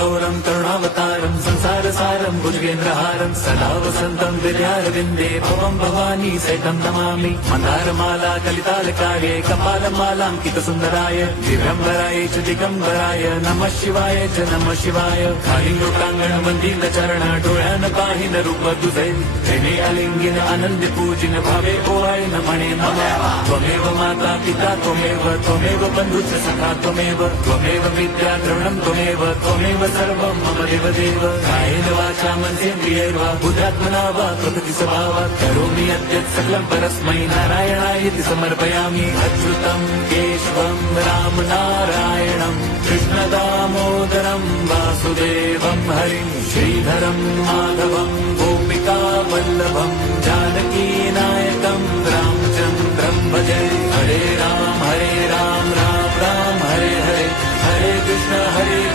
गौरम करुणावतारम संसार सारम भुजगेन्द्रहारम सदा वसंतम विद्यारविंदे भवम भवानी सहितं नमामि मंदारमाला कलितालकार्ये कपालमालांकित सुंदराय दिव्यंबराय च दिगंबराय नमः शिवाय च नमः शिवाय खाली लोकांगण मंदिर चरण डोळ्यान पाहिन रूप तुझे तेने अलिंगिन आनंद पूजिन भावे ओवाय न म्हणे मम त्वमेव माता पिता त्वमेव बंधुच सखा त्वमेव विद्या द्रवणं त्वमेव सर्वं मम देवदेव कायेन वाचा मनसेन्द्रियैर्वा बुद्ध्यात्मना वा प्रकृति स्वभावात् करोमि यद्यत् सकलं परस्मै नारायणायति समर्पयामि अच्युतं केशवं राम नारायणं कृष्णदामोदरं वासुदेवं हरिं श्रीधरं माधवं गोपिका वल्लभं जानकी नायकं रामचन्द्रं भजे हरे राम राम राम हरे हरे हरे कृष्ण हरे